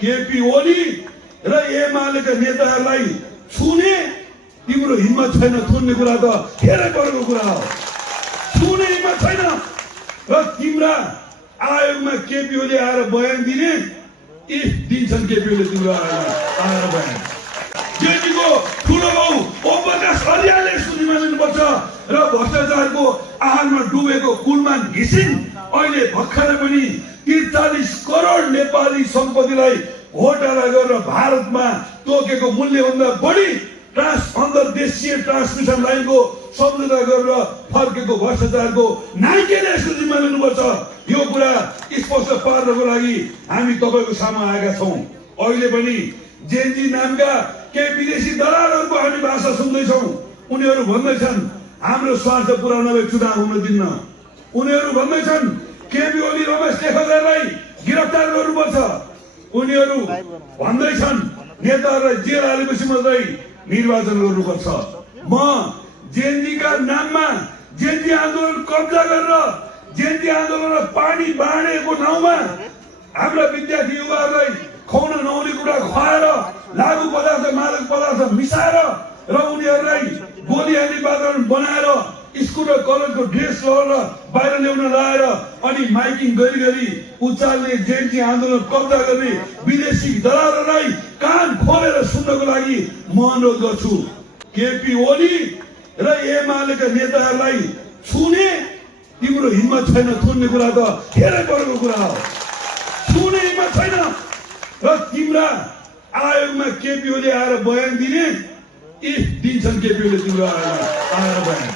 केपी ओली र एमालेका नेताहरूलाई छुने तिम्रो हिम्मत छैन। छुन्ने कुरा त धेरै परेको कुरा हो। छुने हिम्मत छैन र तिम्रा आयोगमा केपी ओली आएर बयान दिने दिन्छन्। केपी ओली तिम्रो आएर बयान जेपीको ठुलो बाउ ओमप्रकाश अर्यालले सुनिमा लिनुपर्छ र भ्रष्टाचारको आहारमा डुबेको कुलमान घिसिङ अहिले भर्खरै पनि 43 करोड नेपाली सम्पत्तिलाई घोटाला गरेर भारतमा तोकेको मूल्यभन्दा बढी अन्तर्देशीय ट्रान्समिसन लाइनको सम्झौता गरेर फर्केको भ्रष्टाचारको नाइकेले यसको जिम्मा लिनुपर्छ। यो कुरा स्पष्ट पार्नको लागि हामी तपाईको सामु आएका छौँ। अहिले पनि जेनजी नामका केही विदेशी दलालहरूको हामी भाषा सुन्दैछौँ। उनीहरू भन्दैछन् हाम्रो स्वार्थ पुरा नभए चुनाव हुन दिन्न। उनीहरू भन्दैछन् केपी ओली रमेश लेखकलाई गिरफ्तार गर्नुपर्छ। उनीहरू भन्दैछन् नेताहरूलाई जेल हालेपछि मात्रै निर्वाचन गर्नुपर्छ। म जेनजीका नाममा जेनजी आन्दोलन कब्जा गरेर जेनजी आन्दोलनमा पानी बाँडेको ठाउँमा हाम्रा विद्यार्थी युवाहरूलाई खुवाउन नहुने कुरा खुवाएर लागु पदार्थ मादक पदार्थ मिसाएर र उनीहरूलाई गोली हाल्ने वातावरण बनाएर स्कुल र कलेजको ड्रेस लगाएर बाहिर ल्याउन लाएर अनि माइकिङ गरी गरी उचाल्ने जेनजी आन्दोलन कब्जा गर्ने विदेशी दलालहरूलाई कान खोलेर सुन्नको लागि म अनुरोध गर्छु। केपी ओली र एमालेका नेताहरूलाई छुने तिम्रो हिम्मत छैन। छुन्ने कुरा त धेरै परेको कुरा हो। छुने हिम्मत छैन र तिम्रा आयोगमा केपी ओली आएर बयान दिने दिन्छन्। केपी ओली तिम्रो आएर बयान